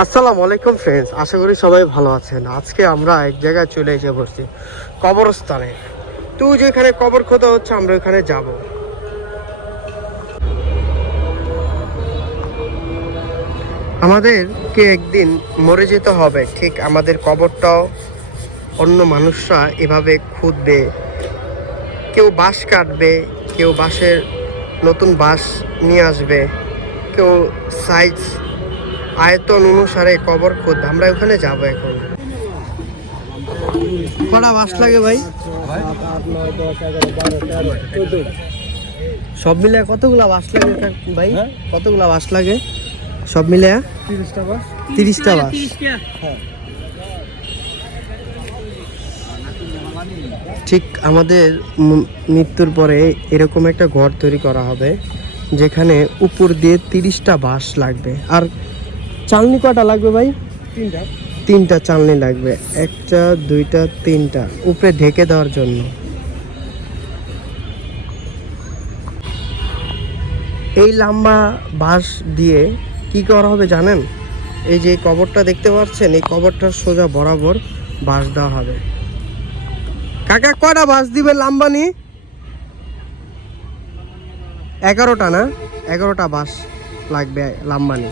আসসালামু আলাইকুম ফ্রেন্ডস, আশা করি সবাই ভালো আছেন। আজকে আমরা এক জায়গায় চলে এসে বসছি, কবরস্থানে। তো যেখানে কবর খোদা হচ্ছে আমরা ওখানে যাব। আমাদেরকে একদিন মরে যেতে হবে, ঠিক আমাদের কবরটাও অন্য মানুষরা এভাবে খুঁড়বে। কেউ বাঁশ কাটবে, কেউ বাঁশের নতুন বাঁশ নিয়ে আসবে, কেউ সাইজ আয়তন অনুসারে কবর খুঁড়বে। আমরা ওখানে যাব এখন। কটা বাঁশ লাগে ভাই? সব মিলে কতগুলা বাঁশ লাগে ভাই? কতগুলা বাঁশ লাগে সব মিলে? 30টা বাঁশ। ঠিক আমাদের মৃত্যুর পরে এরকম একটা ঘর তৈরি করা হবে, যেখানে উপর দিয়ে 30টা বাঁশ লাগবে। আর চালনি কটা লাগবে ভাই? তিনটা চালনি লাগবে, একটা দুইটা তিনটা, উপরে ঢেকে দেওয়ার জন্য। এই লম্বা বাঁশ দিয়ে কি করা হবে জানেন? এই যে কবরটা দেখতে পাচ্ছেন, এই কবরটার সোজা বরাবর বাঁশ দেওয়া হবে। কাকা কয়টা বাঁশ দিবে লম্বা নি? 11টা না? 11টা বাঁশ লাগবে লম্বা নি।